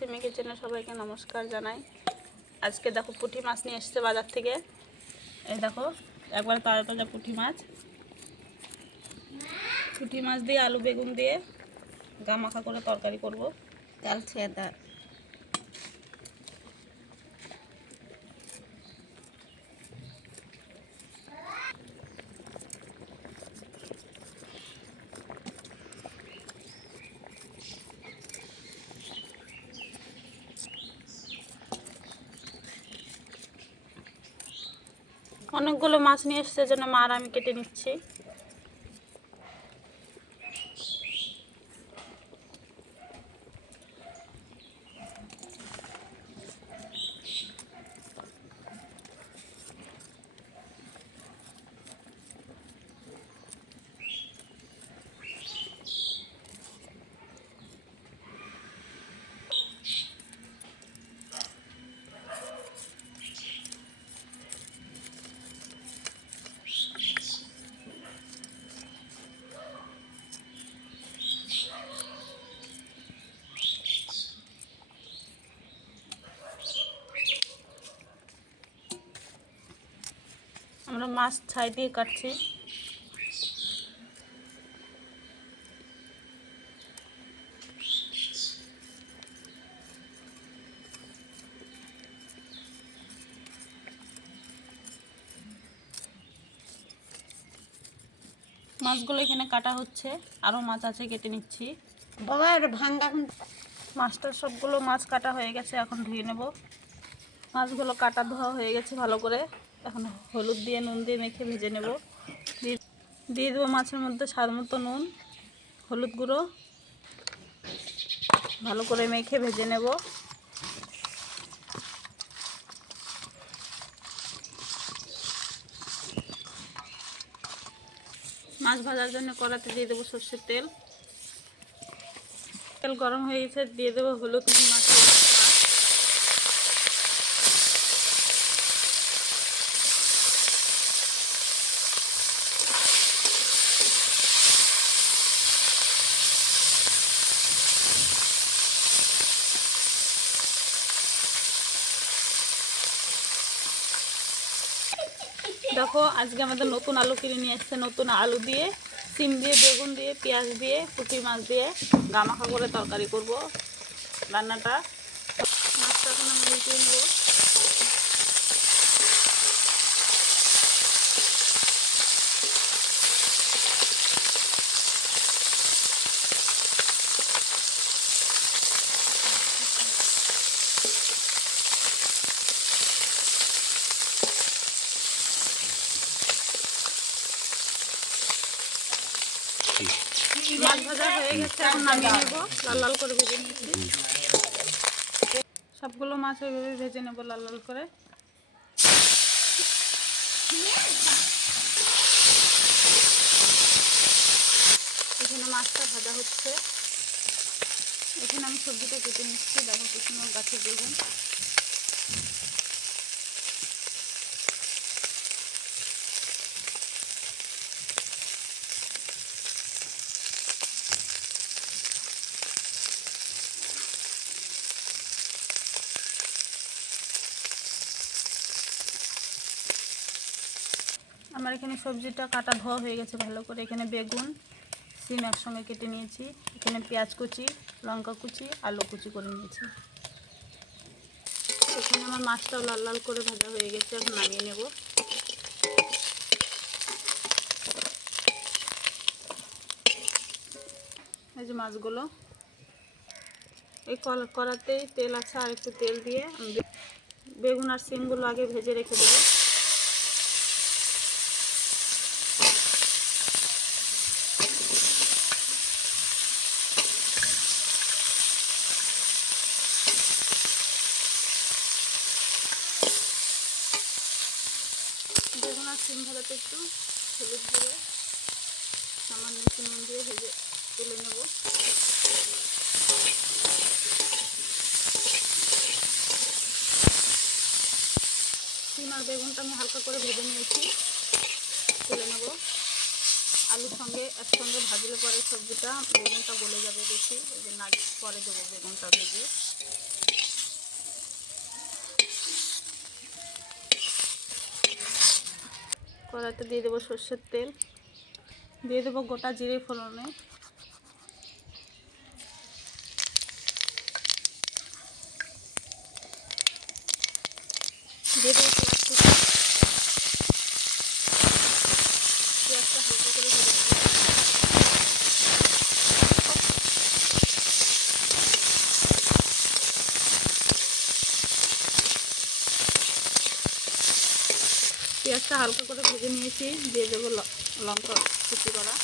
সিমি কিচেনে সবাইকে নমস্কার জানাই। আজকে দেখো পুঁটি মাছ নিয়ে এসছে বাজার থেকে। এই দেখো, একবার তাজা তাজা পুঁটি মাছ। পুঁটি মাছ দিয়ে আলু বেগুন দিয়ে গামাখা করে তরকারি করব। তেল ছেড়ে অনেকগুলো মাছ নিয়ে এসছে যেন মার আমি কেটে নিচ্ছি। আমরা মাছ ছাই দিয়ে কাটছি। মাছগুলো এখানে কাটা হচ্ছে। আরও মাছ আছে কেটে নিচ্ছি। বাবা এটা ভাঙ্গা মাছটার সবগুলো মাছ কাটা হয়ে গেছে এখন ধুয়ে নেব। মাছগুলো কাটা ধোয়া হয়ে গেছে ভালো করে। এখন হলুদ দিয়ে নুন দিয়ে মেখে ভেজে নেব। দিয়ে দেবো মাছের মধ্যে স্বাদ মতো নুন, হলুদ গুঁড়ো। ভালো করে মেখে ভেজে নেব। মাছ ভাজার জন্য কড়াতে দিয়ে দেবো সর্ষের তেল। তেল গরম হয়ে গেছে, দিয়ে দেবো হলুদ মাছের মশলা দেখো, আজকে আমাদের নতুন আলু কিনে নিয়ে এসছে। নতুন আলু দিয়ে, সিম দিয়ে, বেগুন দিয়ে, পেঁয়াজ দিয়ে, পুঁটি মাছ দিয়ে গামাখা করে তরকারি করব রান্নাটা। মাছটা এখন আমি মাছ ভাজা হয়ে গেছে লাল লাল করে ভেজে সবগুলো মাছ ওইভাবে ভেজে নেব লাল লাল করে। এখানে মাছটা ভাজা হচ্ছে। এখানে আমি সবজিটা কেটে নিচ্ছি, দেখো কি সুন্দর গাছে বেগুন। আমার এখানে সবজিটা কাটা ধোয়া হয়ে গেছে ভালো করে। এখানে বেগুন, সিম একসঙ্গে কেটে নিয়েছি। এখানে পেঁয়াজ কুচি, লঙ্কা কুচি, আলু কুচি করে নিয়েছি। এখানে আমার মাছটাও লাল লাল করে ভাজা হয়ে গেছে, এখন নামিয়ে নেব। এই যে মাছগুলো। এই কল কড়াতেই তেল আছে, আর একটু তেল দিয়ে বেগুন আর সিমগুলো আগে ভেজে রেখে দেবো বেগুন আর সিম ভাজাতে একটু হলুদ দিয়ে সামান্য একটু দিয়ে ভেজে তুলে নেব। সিম আর বেগুনটা আমি হালকা করে ভেজে নিয়েছি, তুলে নেব। আলুর সঙ্গে একসঙ্গে ভাজলে পরে সবজিটা বেগুনটা গলে যাবে বেশি, ওই জন্য আগে পরে দেবো বেগুনটা ভেজে। কড়াইতে দিয়ে দেবো সর্ষের তেল। দিয়ে দেবো গোটা জিরে ফোড়নে। দিয়ে দেবো পেঁয়াজ কুচি পেঁয়াজটা হালকা করে ভেজে নেব পেঁয়াজটা হালকা করে ভেজে নিয়েছি, দিয়ে দেবো লঙ্কা কুচি করা।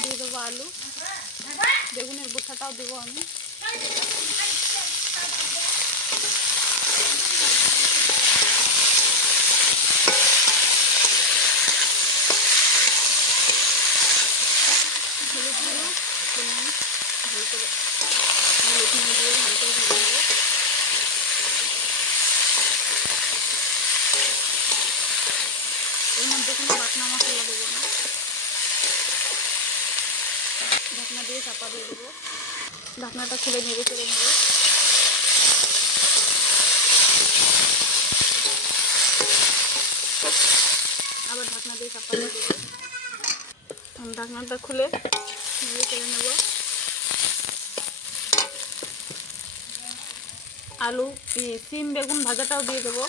দিয়ে দেবো আলু। বেগুনের বোঠাটাও দেবো আমি। হলুদ গুঁড়ো হলুদ হলুদ দিয়ে ভালো করে ভেজে নেব এর মধ্যে কোনো বাটনা মশলা দেবো না ঢাকনা দিয়ে চাপা দিয়ে দেবো। ঢাকনাটা খুলে নেড়ে চেড়ে নেব। আবার ঢাকনা দিয়ে চাপা দিয়ে দেবো। ঢাকনাটা খুলে নেড়ে চেড়ে নেব। আলু সিম, বেগুন ভাজাটাও দিয়ে দেবো।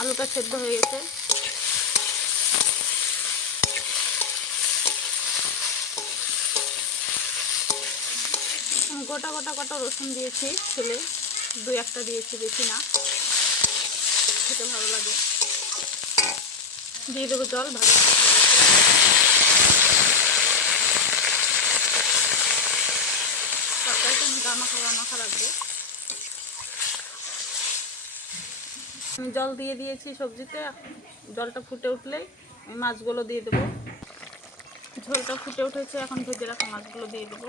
আলুটা সেদ্ধ হয়ে গেছে। গোটা গোটা গোটা রসুন দিয়েছি ছেলে দুই একটা দিয়েছি, বেশি না। খেতে ভালো লাগে। দিয়ে দেবো জল, ভালো গামাখা গামাখা রাখব। আমি জল দিয়ে দিয়েছি সবজিতে। জলটা ফুটে উঠলেই আমি মাছগুলো দিয়ে দেবো। ঝোলটা ফুটে উঠেছে, এখন ভেজে রাখা মাছগুলো দিয়ে দেবো।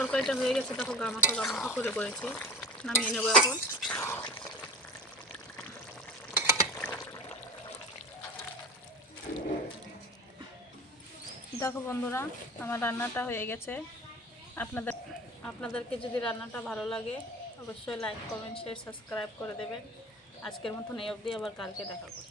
তরকারিটা হয়ে গেছে তখন গামাখা গামাখা করে করেছি, নামিয়ে নেব এখন। দেখো বন্ধুরা, আমার রান্নাটা হয়ে গেছে। আপনাদের আপনাদেরকে যদি রান্নাটা ভালো লাগে, অবশ্যই লাইক কমেন্ট শেয়ার সাবস্ক্রাইব করে দেবেন। আজকের মতন এই অবধি, আবার কালকে দেখা করছি।